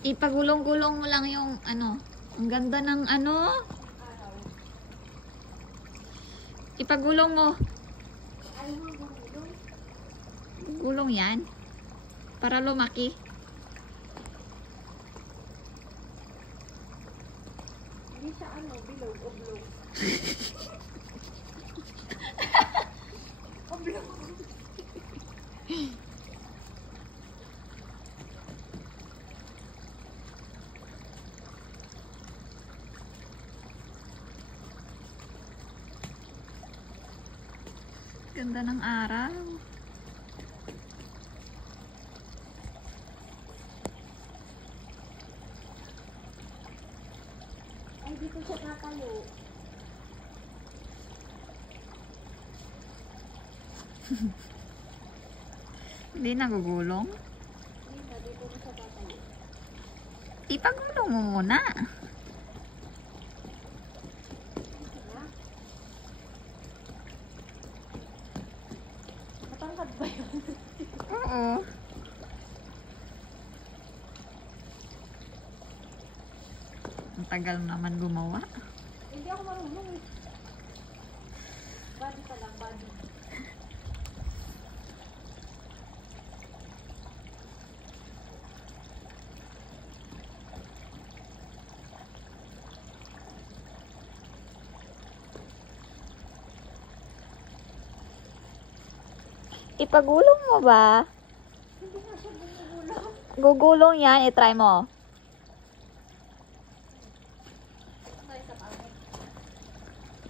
Ipagulong-gulong mo lang yung ano. Ang ganda ng ano. Ipagulong mo. Gulong yan. Para lumaki. Hindi siya ano, bilog, oblong. Oblong. Ganda ng araw. Ay, dito siya tatayo. Hindi nagugulong. Dito, dito na siya tatayo. Ipagulong mo muna. Ha? Matangkad ba yun? Oo. Ang tagal naman gumawa. Hindi ako marunong eh. Body pa lang, body. Ipagulong mo ba? Hindi nga siya bumulong. Gugulong yan. I-try mo. Tayo sa pangit.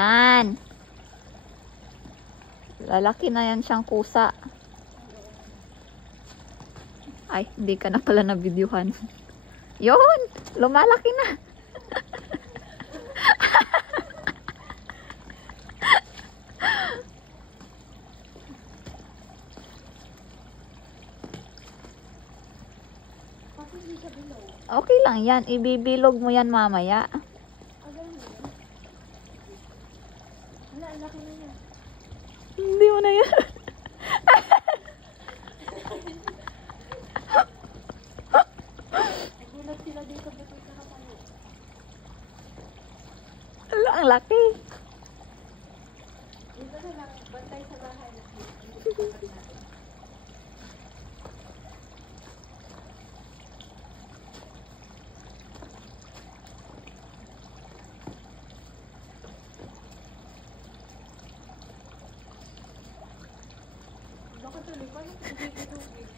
Yan. Lalaki na yan siyang kusa. Ay, hindi ka na pala na-videohan. Yun! Lumalaki na. Kasi hindi siya bilog. Okay lang yan. Ibibilog mo yan mamaya. Ah, ganun na yun. Wala, ang laki na niya. Hindi mo na yan. Nagulat sila dito, ba't may nakatayo? Ala, ang laki. Dito na lang, bantay sa bahay. Dito natin. Baka tuloy pa yung tubig-tubig.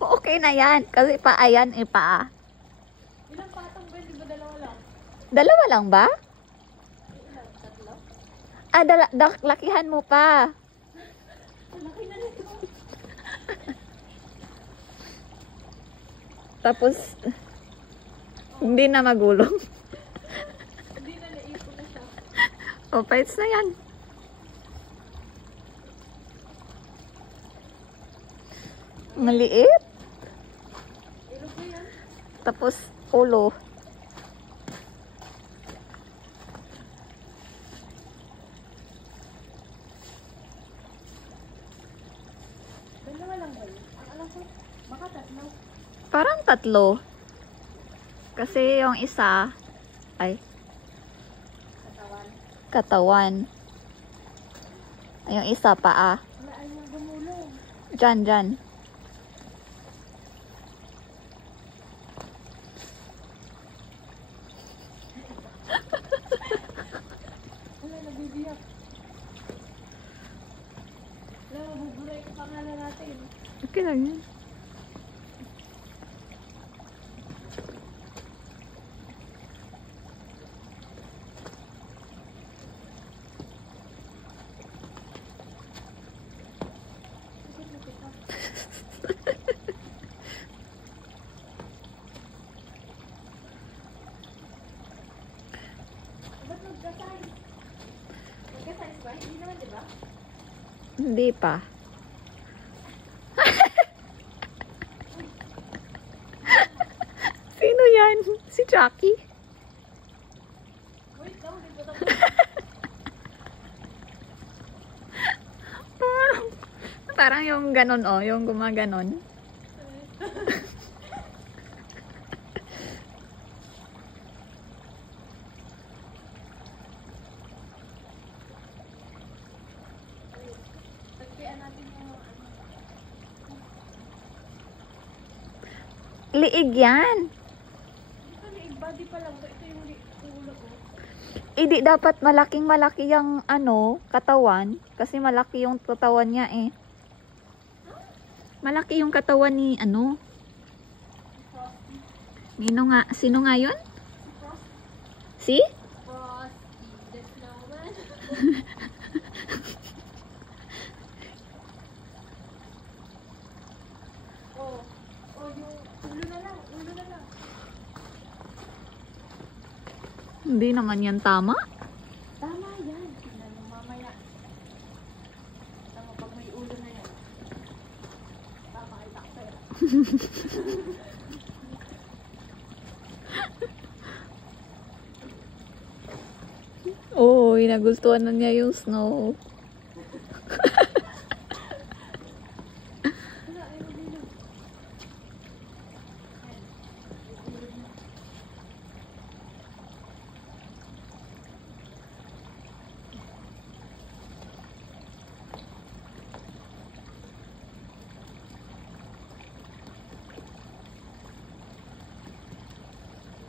Okay na yan. Kasi pa, ayan, ipa. Ilang patong ba? Di ba dalawa lang? Dalawa lang ba? Ilang? Tatlo? Ah, lakihan mo pa. Ang laki na nito. Tapos, hindi na magulong. Hindi na naipon na siya. O, fights na yan. Maliit. Ilog ko yan. Tapos, ulo. Dalawa lang ba yun? Ang alam ko, baka tatlo. Parang tatlo. Kasi yung isa, ay, Katawan. katawan. Yung isa, paa. Wala ay nang gumulong. Dyan, dyan. Wala, nabibiyak. Wala, mabuburay ko pangalan natin. Okay lang yan. Ba't magka-size? Magka-size ba? Hindi naman, di ba? Hindi pa. Sino yan? Si Jackie? Wait lang, di ba tapos? Parang yung ganon, oh. Yung gumaganon. Liig yan. Ito liig body pa lang. Ito yung ulo ko. Hindi dapat malaking malaki yung ano, katawan. Kasi malaki yung katawan niya eh. Malaki yung katawan ni ano. Sino nga yun? Si? Frosty the Snowman. Oh, yung ulo na lang. Ulo na lang. Hindi naman yan tama. Tama yan. Tignan mo mamaya. Tama pag may ulo na yan. Tama ay takpera. Oo, nagustuhan na niya yung snow. Wala, ay ulo.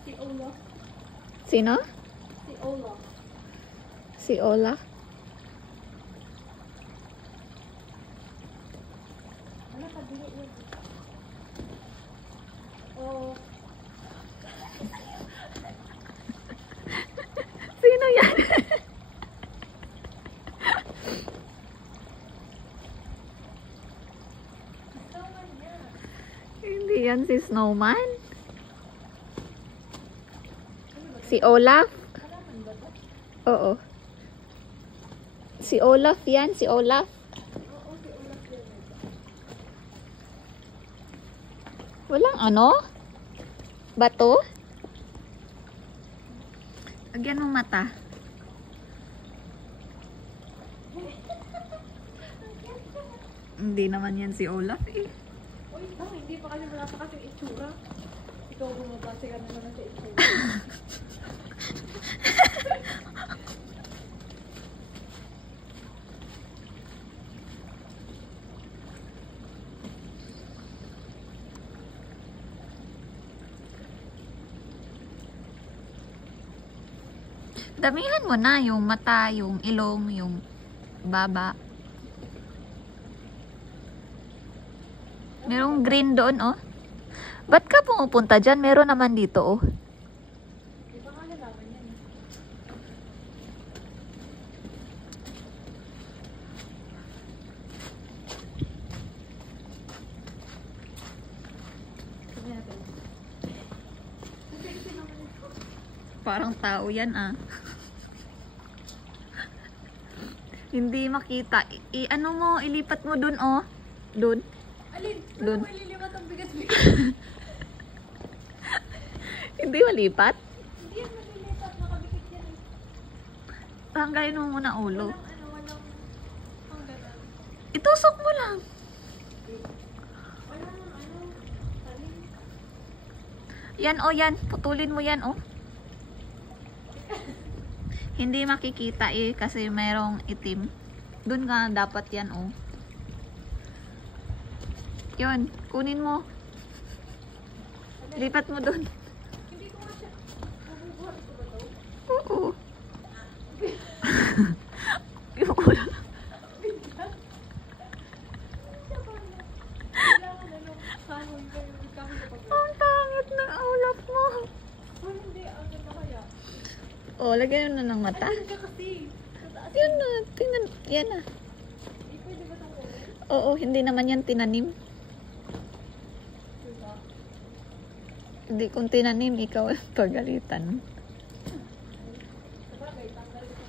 Si Olaf. Sino? Si Olaf. Si Ola. Ano ka dili yun? Oh, Sino yan? snowman niya. Hindi yan si Snowman. Si Olaf? Halaman ba ito? Oo. Si Olaf yan, si Olaf. Oo, si Olaf yun. Walang ano? Bato? Lagyan mo mata. Hindi naman yan si Olaf eh. Uy, hindi pa kasi wala pa kasi itsura. Ikaw bumabase ka na naman sa itsura. Damihan mo na yung mata, yung ilong, yung baba. Merong green doon, oh. Ba't ka pumupunta dyan? Meron naman dito, oh. Di ba nga nalaman yan? Sabi natin. Kasi naman ito. Parang tao yan, ah. Hindi makita. Ano mo, ilipat mo dun, oh. Dun. Alin? Dun. Ano mo ililimat ang bigas-bigas? Hindi malipat. Hindi yan malilipat. Nakabikit yan eh. Tanggalin mo muna ulo. Walang ang ganun. Itusok mo lang. Walang talim. Yan, oh, yan. Putulin mo yan, oh. Hindi makikita eh, kasi mayroong itim. Dun nga dapat yan, oh. Yun, kunin mo. Lipat mo dun. Hindi ko nga siya. Mabubuhat ko ba ito? Oo. Yung ulo. Kailangan na ng kahoy kayo. Kahoy na pag- Ang pangit ng ulap mo. Oh, hindi. Ang ganda kaya. Oh, lagyan mo na ng mata. Ayun ka kasi. Sa taas. Yun na, tingnan. Yan na. Hindi pwede ba itong kunin? Oo, hindi naman yan tinanim. Diba? Hindi kung tinanim, ikaw ang pagalitan. Sabagay, tanggal ko.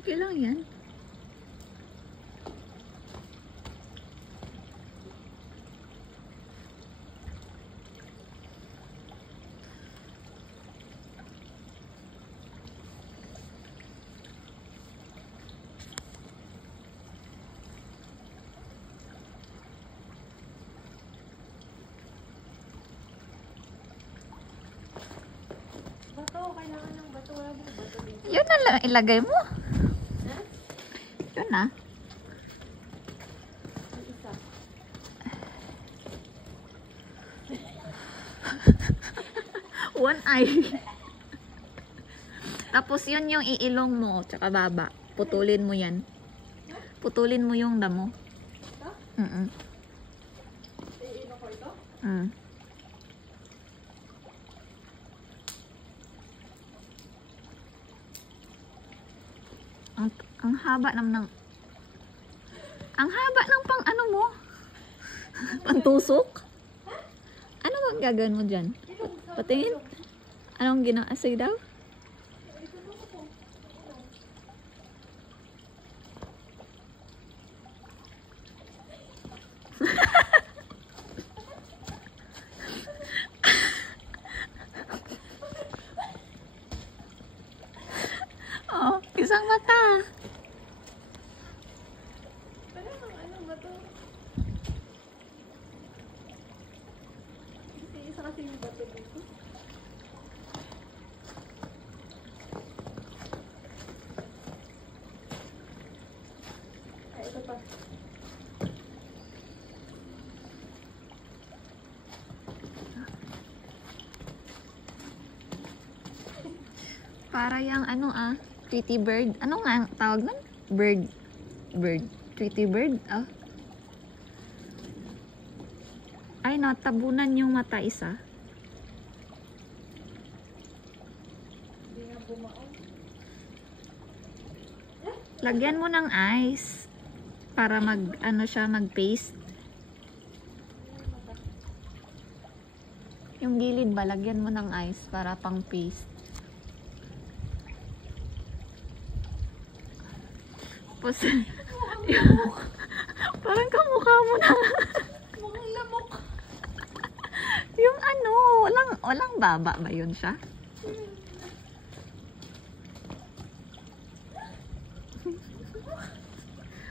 Okay lang yan. kailangan ng bato. Wala ba bato dito? Yun na lang ilagay mo. Ha? Yun na. Ang isa. One eye. Tapos yun yung iilong mo, tsaka baba. Putulin mo yan. Putulin mo yung damo. Ito? Mm. Iino ko ito? Mm. Ang haba ng ang haba ng pang ano mo? Pantusok? Ano bang gagawin mo dyan? Ilong sa Patingin? Anong gina... Sige daw? Ito na ako. Oh, isang mata. Wala nang ano bato. Isa kasi yung bato dito. Ay, ito pa. Para yung ano Tweety bird. Ano nga ang tawag nun? Bird. Bird. Tweety bird? Oh. Ay, natabunan yung mata isa. Hindi nga bumaon. Lagyan mo ng ice. Para ano siya, mag-paste. Yung gilid ba, lagyan mo ng ice para pang paste. Tapos, parang kamukha mo na. Mukhang lamok. Yung ano, walang baba ba yun siya?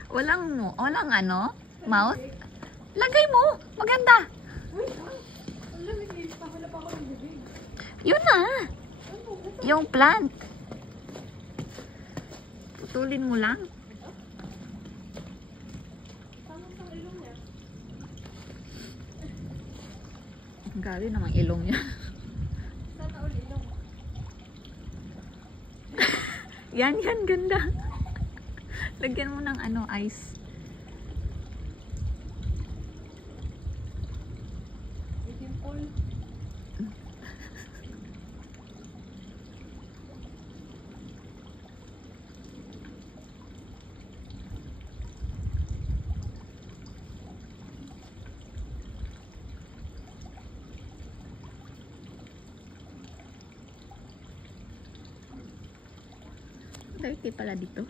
Walang ano, mouth? Lagay mo, maganda. Uy, ang lamig eh. Pahalap ako ng bibig. Yun na, Ano? yung plant. Putulin mo lang. Tama sa ilong niya. Ang gabi namang ilong niya. Sana uli ilong. Yan, ganda. Lagyan mo ng ano, ice. May dimple. Dirty pala dito.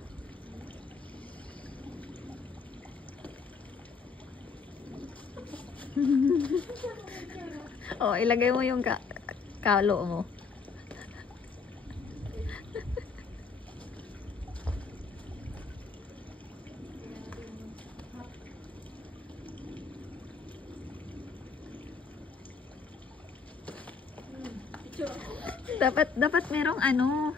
Oh, ilagay mo yung kalo mo. Dapat merong ano,